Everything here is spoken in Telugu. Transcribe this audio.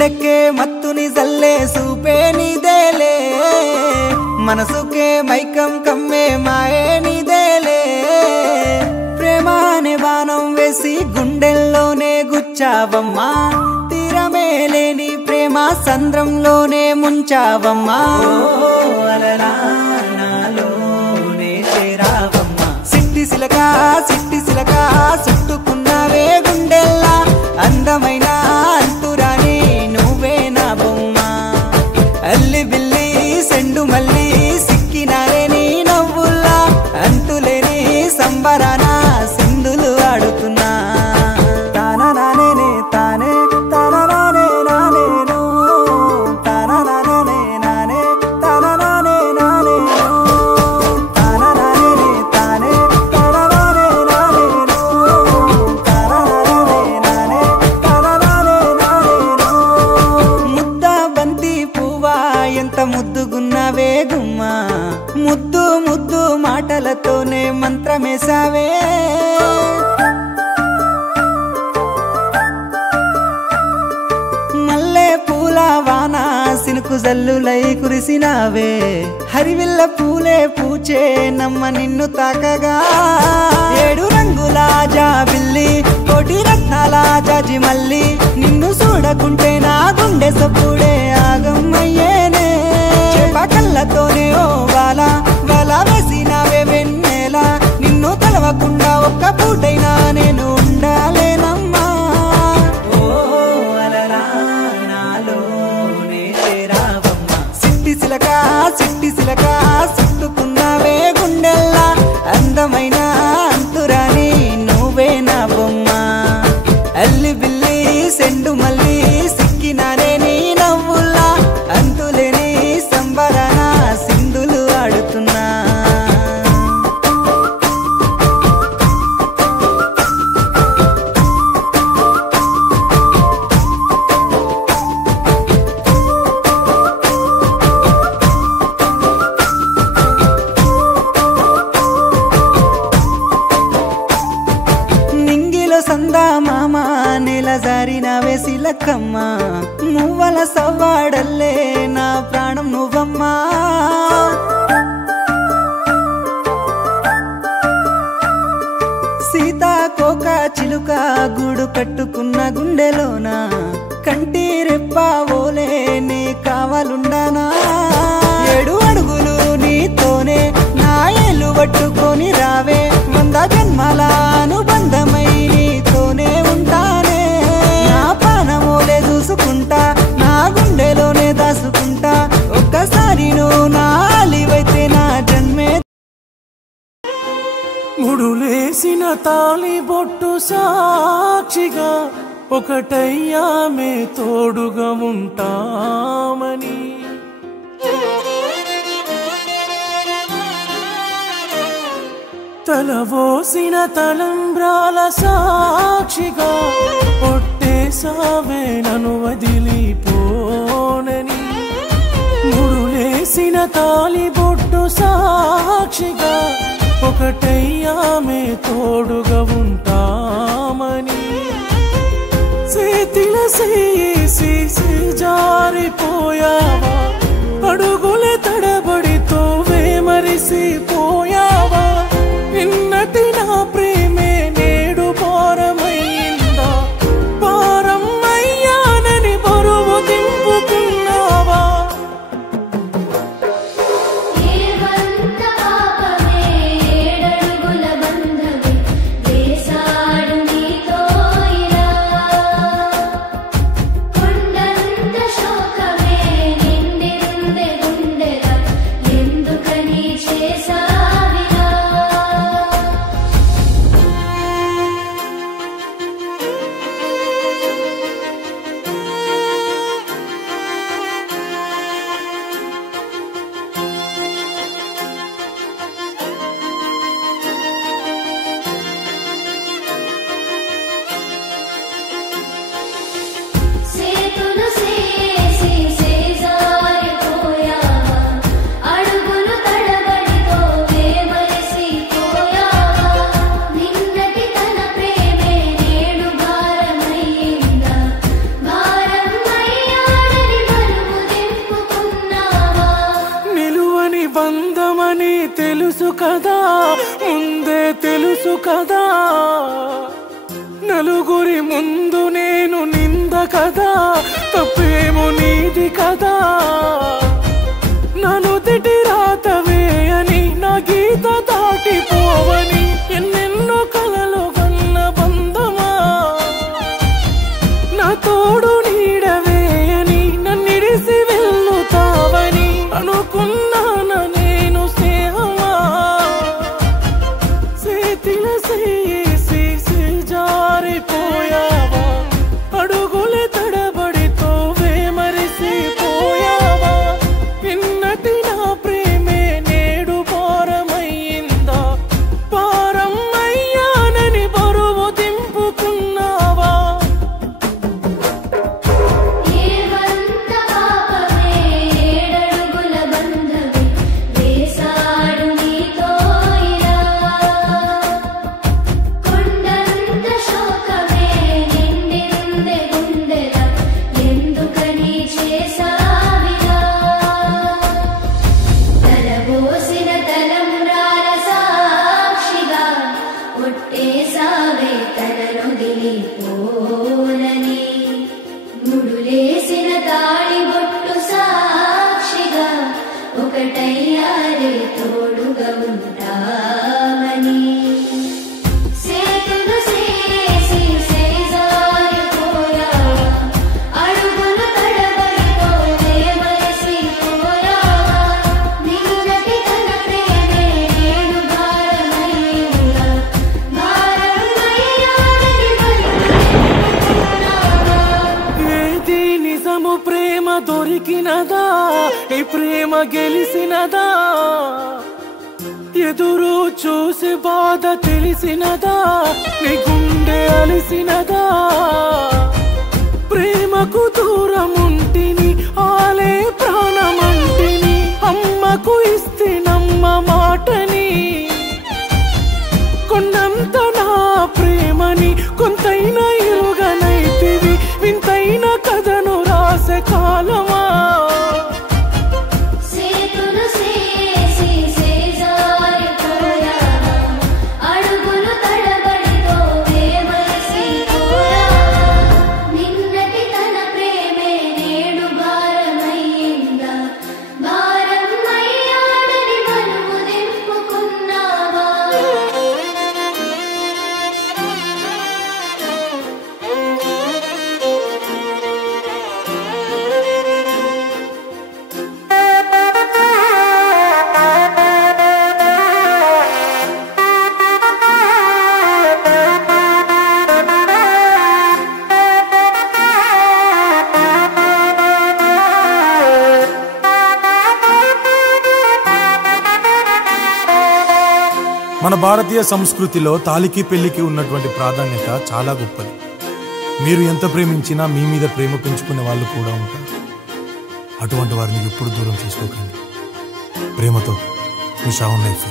గుండెకే మత్తుని జల్లే సూపే నీదేలే మనసుకే మైకం కమ్మే మాయే నీదేలే ప్రేమ అనే బాణం వేసి గుండెల్లోనే గుచ్చావమ్మా తీరమే లేని ప్రేమ సంద్రంలోనే ముంచావమ్మా నాలోనే చేరావమ్మా సిట్టి సిలక చుట్టుకున్నావే గుండెల్లా అందమైన అంతురాని నువ్వే నా బొమ్మ అల్లి బిల్లి సెండు మల్లి సిక్కినారే నీ నవ్వుల్లా అంతులేని సంబరాన సింధులు ఆడుతున్నా తానా నానే తానే తానా నానే నానేను తానా నానే నానే తానా నానే నానేను తానా నానే తానే తానా నానే నానేను తానా నానే నానే తానా నానే నానేను ముద్ద బంతి పువ్వా ఎంత ముద్దుగున్నావే గుమ్మా ముద్దు ముద్దు మాటలతోనే మంత్రమేసావే మల్లె పూల వాన సినుకు జల్లులై కురిసినావే హరివిల్ల పూలే పూచే నమ్మ నిన్ను తాకగా 7 రంగుల జాబిల్లి కోటి రత్నాల జాజి మల్లి నిన్ను చూడకుంటే నా గుండె సప్పుడే ఆగమ్మయ్యేనే కళ్ళతోనే ఓ వాల వేసినావే వెన్నెల నిన్ను తలవకుండా ఒక్క పూటైనా నేను ఉండాలేనమ్మా ఓ అలలా నాలోనే చేరావమ్మా సిట్టి సిలక చుట్టుకున్నావే గుండెల్లా అందమైన అంతురాని నువ్వే నా బొమ్మ అల్లి బిల్లి సెండు మల్లి సిక్కినానే నీ నవ్వుల్లా అంతులేని సంబరాన సింధులు ఆడుతున్నా నింగిలో సందా మామ నెల జారినవే సిలకమ్మ మువ్వల సవ్వాడల్లే నా ప్రాణం నువ్వమ్మా సీతాకోక చిలుక గూడు కట్టుకున్న గుండెలోన కంటి రెప్పావోలే నీ కావాలుండానా 7 అడుగులు నీతోనే నా ఏలు పట్టుకొని రావే 100 జన్మల అనుబంధమై నీతోనే ఉంటానే నా పానమోలే చూసుకుంటా నా గుండెలోనే దాసుకుంటా ఒక్కసారి నువ్వు నా అలివైతే నా జన్మే ముడులేసిన తాళి బొట్టు సాక్షిగా ఒకటయ్యామే తోడుగా ఉంటామని తలవోసిన తలంబ్రాల సాక్షిగా పొట్టేసావే నన్ను వదిలిపోనని ముడులేసిన తాళి బొట్టు సాక్షిగా ఒకటయ్యామే తోడుగా ఉంటామని చేతిల చేసి జారిపోయావా అడుగుల తడబడితోవే మరిసిపోయావా నిన్నటి నా ప్రేమే నేడు భారమైందా భారం అయ్యానని బరువు దింపుకున్నావా చేసా తెలుసు కదా, ముందే తెలుసు కదా, నలుగురి ముందు నేను నింద కదా, తప్పేమో నీది కదా, నన్ను తిట్టి రాతవే అని నా గీత దాటిపోవని ఎన్నెన్నో కలలు కన్న బంధమా, నా తోడు నీడవే అని నన్నిడిసి వెళ్ళుతావని అనుకున్నాన నేను స్నేహమా, చేతిల చేసి జారిపోయావా, అడుగులే తడబడితోవే మరిసిపోయావా, నిన్నటి నా ప్రేమే నేడు భారమయ్యిందా, భారం అయ్యానని బరువు దింపుకున్నావా. ముడులేసిన తాళి బొట్టు సాక్షిగా ఒకటయ్యారే తోడుగా ఉంటామని, సేతులు చేసి జారిపోయావా, అడుగులు తడబడితోవే మరిసిపోయావా, నిన్నటి తన ప్రేమే నేడు భారమయ్యిందా, భారం అయ్యాడని ఏది నిజము ప్రేమ దొరికినదా, ఈ ప్రేమ గెలిసినదా, ఎదురు చూసి బాధ తెలిసినదా, నీ గుండె అలిసినదా, ప్రేమకు దూరముంటిని ఆలే ప్రాణమంటిని, అమ్మకు ఇస్తే నమ్మ మాటని, కొన్నంత నా ప్రేమని కొంతైనా ఇరుగనైతివి, వింతైన కథను రాసే కాలమా. సేతులు చేసి జారిపోయావా, అడుగులు తడబడితోవే మరిసిపోయావా, నిన్నటి తన ప్రేమే నేడు భారమయ్యిందా, భారం అయ్యాడని బరువు దింపుకున్నావా. మన భారతీయ సంస్కృతిలో తాలికి పెళ్లికి ఉన్నటువంటి ప్రాధాన్యత చాలా గొప్పది. మీరు ఎంత ప్రేమించినా మీ మీద ప్రేమ పెంచుకునే వాళ్ళు కూడా ఉంటారు. అటువంటి వారిని ఎప్పుడు దూరం చేసుకోకండి. ప్రేమతో మీ షావున్ లైఫ్.